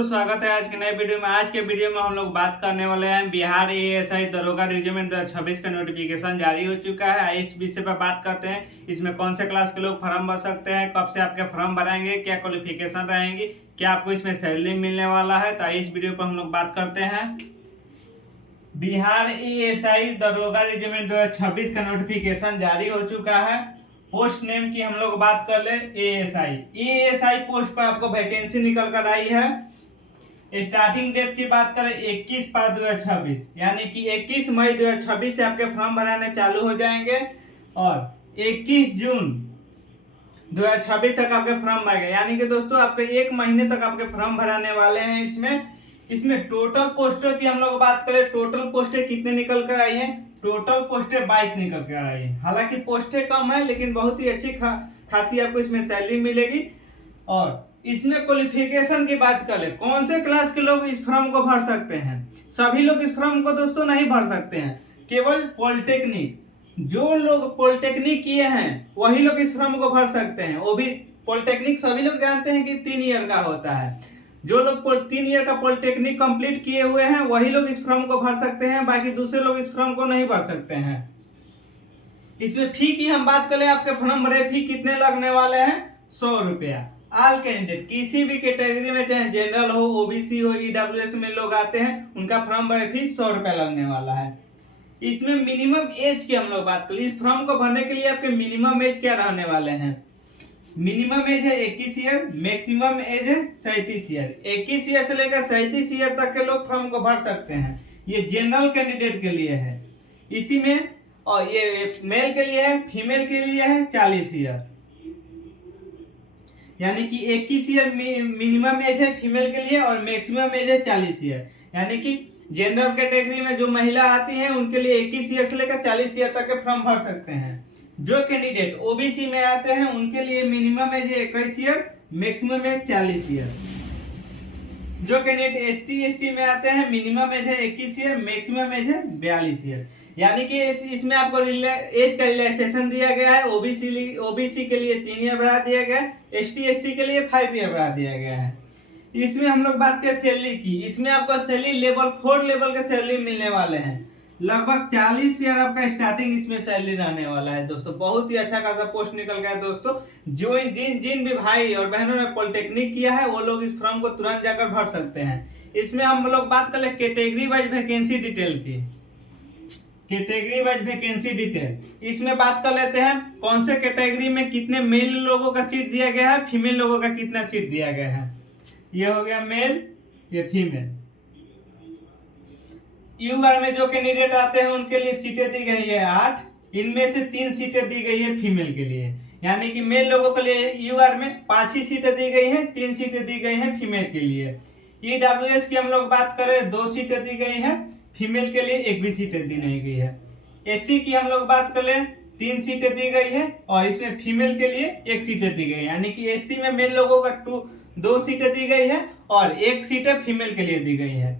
दोस्तों, स्वागत है आज के नए वीडियो में। आज के वीडियो में हम लोग बात करने वाले हैं बिहार एएसआई दरोगा रेजिमेंट 2026 का नोटिफिकेशन जारी हो चुका है। इस विषय पर बात करते हैं। इसमें कौन से क्लास के लोग फॉर्म भर सकते हैं, कब से आपके फॉर्म भराएंगे, क्या क्वालिफिकेशन रहेंगी, क्या आपको इसमें सैलरी मिलने वाला है। तो इस वीडियो पर हम लोग बात करते हैं। बिहार एएसआई दरोगा रेजिमेंट 2026 का नोटिफिकेशन जारी हो चुका है। पोस्ट नेम की हम लोग बात कर ले एएसआई पोस्ट पर आपको वैकेंसी निकल कर आई है। स्टार्टिंग डेट की बात करें 21/5/2026, यानी कि 21 मई 2026 से आपके फॉर्म भराने चालू हो जाएंगे और 21 जून 2026 तक आपके फॉर्म भरेंगे। यानी कि दोस्तों आपके 1 महीने तक आपके फॉर्म भराने वाले हैं। इसमें टोटल पोस्टों की हम लोग बात करें, टोटल पोस्टें कितने निकल कर आई हैं? टोटल पोस्टें 22 निकल कर आई हैं। हालांकि पोस्टें कम है, लेकिन बहुत ही अच्छी खासी आपको इसमें सैलरी मिलेगी। और इसमें क्वालिफिकेशन की बात करें, कौन से क्लास के लोग इस फॉर्म को भर सकते हैं? सभी लोग इस फॉर्म को दोस्तों नहीं भर सकते हैं, केवल पॉलिटेक्निक, जो लोग पॉलिटेक्निक किए हैं वही लोग इस फॉर्म को भर सकते हैं। वो भी पॉलिटेक्निक सभी लोग जानते हैं कि 3 ईयर का होता है। जो लोग 3 ईयर का पॉलिटेक्निक कंप्लीट किए हुए हैं वही लोग इस फॉर्म को भर सकते हैं, बाकी दूसरे लोग इस फॉर्म को नहीं भर सकते हैं। इसमें फी की हम बात करें, आपके फॉर्म भरे फी कितने लगने वाले हैं? 100 रुपया। ऑल कैंडिडेट किसी भी कैटेगरी में, चाहे जनरल हो, ओबीसी हो, ईडब्ल्यूएस में लोग आते हैं, उनका फॉर्म भरे फी 100 रुपया लगने वाला है। इसमें मिनिमम एज की हम लोग बात करें, इस फॉर्म को भरने के लिए आपके मिनिमम एज क्या रहने वाले हैं? मिनिमम एज है 21 ईयर, मैक्सिमम एज है 37 ईयर। 21 ईयर से लेकर 37 ईयर तक के लोग फॉर्म को भर सकते हैं। ये जनरल कैंडिडेट के लिए है। इसी में और ये मेल के लिए है, फीमेल के लिए है 40 ईयर, यानी कि 21 ईयर मिनिमम एज है फीमेल के लिए और मैक्सिमम एज है 40 ईयर। यानी कि जनरल कैटेगरी में जो महिला आती हैं उनके लिए 21 ईयर से लेकर 40 ईयर तक के फॉर्म भर सकते हैं। जो कैंडिडेट ओबीसी में आते हैं उनके लिए मिनिमम एज है 21 ईयर, मैक्सिमम एज 40 ईयर। जो कैंडिडेट एसटी एसटी में आते हैं मिनिमम एज है 21 ईयर, मैक्सिमम एज है 42 ईयर। यानी कि इसमें आपको एज का रिलैक्सेशन दिया गया है। ओबीसी के लिए 3 ईयर बढ़ा दिया गया है, एसटी एसटी के लिए 5 ईयर बढ़ा दिया गया है। इसमें हम लोग बात करें सैलरी की, इसमें आपको सैलरी लेवल 4 लेवल के सैलरी मिलने वाले हैं। लगभग 40 ईयर आपका स्टार्टिंग इसमें सैलरी रहने वाला है। दोस्तों बहुत ही अच्छा खासा पोस्ट निकल गया है। दोस्तों जो जिन भी भाई और बहनों ने पॉलिटेक्निक किया है वो लोग इस फॉर्म को तुरंत जाकर भर सकते हैं। इसमें हम लोग बात करें कैटेगरी वाइज वैकेंसी डिटेल की, कैटेगरी वाइज वैकेंसी डिटेल इसमें बात कर लेते हैं। कौन से कैटेगरी में कितने मेल लोगों का सीट दिया गया है, फीमेल लोगों का कितना सीट दिया गया है। ये हो गया मेल, ये फीमेल। यूआर में जो कैंडिडेट आते हैं उनके लिए सीटें दी गई है 8, इनमें से 3 सीटें दी गई है फीमेल के लिए। यानी कि मेल लोगों के लिए यूआर में 5 ही सीटें दी गई हैं, 3 सीटें दी गई हैं फीमेल के लिए। ईडब्ल्यूएस की हम लोग बात करें 2 सीटें दी गई हैं, फीमेल के लिए 1 भी सीटें दी नहीं गई है। एससी की हम लोग बात करें 3 सीटें दी गई है और इसमें फीमेल के लिए 1 सीटें दी गई है। यानी कि एससी में मेल लोगों का 2 सीटें दी गई है और 1 सीटें फीमेल के लिए दी गई है।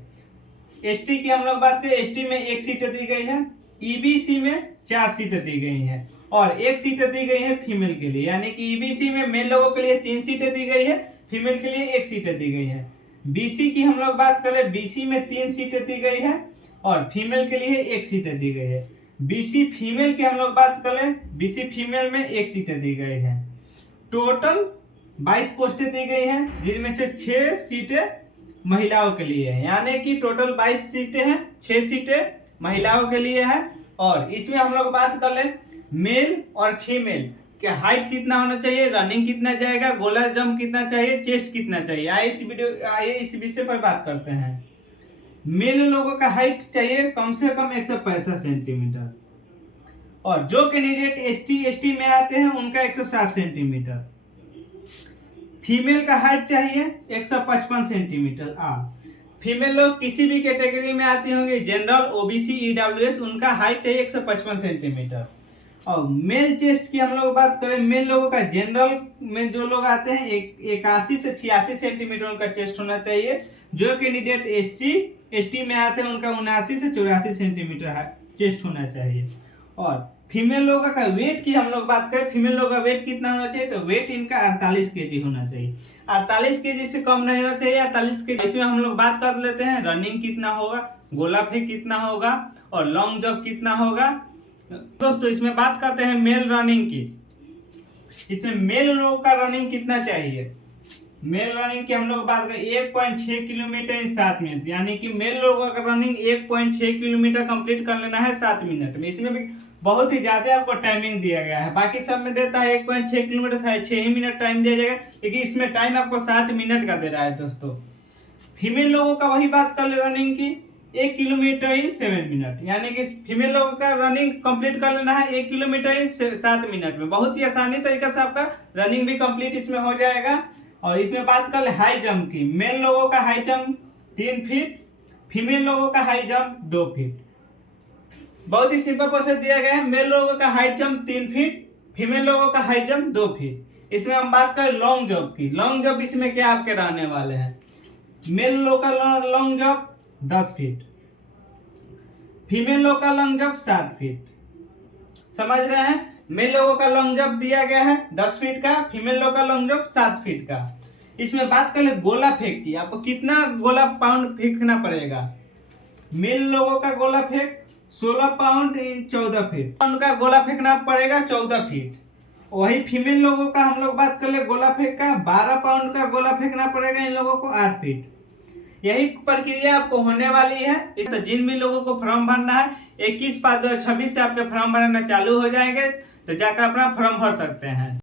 एसटी की हम लोग बात करें, एसटी में 1 सीट दी गई है, ईबीसी में 4 सीटें दी गई हैं और 1 सीट दी गई है फीमेल के लिए। यानी कि ईबीसी में मेल लोगों के लिए 3 सीटें दी गई है, फीमेल के लिए 1 सीट दी गई है। बीसी की हम लोग बात करें, बीसी में 3 सीटें दी गई है और फीमेल के लिए 1 सीट दी गई है। बीसी फीमेल की हम लोग बात करें, बीसी फीमेल में 1 सीट दी गई है। टोटल 22 पोस्टें दी गई हैं, जिनमें से 6 सीटें महिलाओं के लिए है। यानी कि टोटल 22 सीटें हैं, 6 सीटें महिलाओं के लिए है। और इसमें हम लोग बात कर ले मेल और फीमेल के हाइट कितना होना चाहिए, रनिंग कितना जाएगा, गोला जंप कितना चाहिए, चेस्ट कितना चाहिए। आइए इस विषय पर बात करते हैं। मेल लोगों का हाइट चाहिए कम से कम 165 सेंटीमीटर और जो कैंडिडेट एसटी एसटी में आते हैं उनका 160 सेंटीमीटर। फीमेल का हाइट चाहिए 155 सेंटीमीटर। फीमेल लोग किसी भी कैटेगरी में आती होंगी, जनरल, ओबीसी, ईडब्ल्यूएस, उनका हाइट चाहिए 155 सेंटीमीटर। और मेल चेस्ट की हम लोग बात करें, मेल लोगों का जनरल में जो लोग आते हैं 81 से 86 सेंटीमीटर उनका चेस्ट होना चाहिए। जो कैंडिडेट एससी एसटी में आते हैं उनका 79 से 84 सेंटीमीटर चेस्ट होना चाहिए। और फीमेल लोगों का वेट की हम लोग बात करें, फीमेल लोगों का वेट कितना होना चाहिए, तो वेट इनका 48 केजी होना चाहिए। 48 केजी से कम नहीं होना चाहिए। 48 केजी इसमें हम लोग बात कर लेते हैं रनिंग कितना होगा, गोला फेंक कितना होगा और लॉन्ग जंप कितना होगा। दोस्तों इसमें बात करते हैं मेल रनिंग की। इसमें मेल लोगों का रनिंग कितना चाहिए, मेल रनिंग की हम लोग बात करें 1.6 किलोमीटर इन 7 मिनट, यानी कि मेल लोगों का रनिंग 1.6 किलोमीटर कंप्लीट कर लेना है 7 मिनट में। इसमें भी बहुत ही ज्यादा आपको टाइमिंग दिया गया है, बाकी सब में देता है 1.6 किलोमीटर 6 ही मिनट टाइम दिया जाएगा, लेकिन इसमें टाइम आपको 7 मिनट का दे रहा है। दोस्तों फीमेल लोगों का वही बात कर ले रनिंग की 1 किलोमीटर ही 7 मिनट, यानी कि फीमेल लोगों का रनिंग कंप्लीट कर लेना है 1 किलोमीटर ही 7 मिनट में। बहुत ही आसानी तरीके से आपका रनिंग भी कंप्लीट इसमें हो जाएगा। और इसमें बात कर ले हाई जंप की, मेल लोगों का हाई जंप 3 फीट, फीमेल लोगों का हाई जंप 2 फीट। बहुत ही सिंपल प्रोसेस दिया गया है। मेल लोगों का हाई जंप 3 फीट, फीमेल लोगों का हाई जंप 2 फीट। इसमें हम बात करें लॉन्ग जंप की, लॉन्ग जंप इसमें क्या आपके रहने वाले हैं, मेल लोगों का लॉन्ग जंप 10 फीट, फीमेल लोगों का लॉन्ग जंप 7 फीट। समझ रहे हैं, मेल लोगों का लॉन्ग जंप दिया गया है 10 फीट का, फीमेल लोगों का लॉन्ग जंप 7 फीट का। इसमें बात कर ले गोला फेंक की, आपको कितना गोला पाउंड फेंकना पड़ेगा। मेल लोगों का गोला फेंक 16 पाउंड 14 फीट, पाउंड का गोला फेंकना पड़ेगा 14 फीट। वही फीमेल लोगों का हम लोग बात कर ले गोला फेंक का 12 पाउंड का गोला फेंकना पड़ेगा इन लोगों को 8 फीट। यही प्रक्रिया आपको होने वाली है। इस तो जिन भी लोगों को फॉर्म भरना है 21/5/2026 से आपके फॉर्म भरना चालू हो जाएंगे, तो जाकर अपना फॉर्म भर सकते हैं।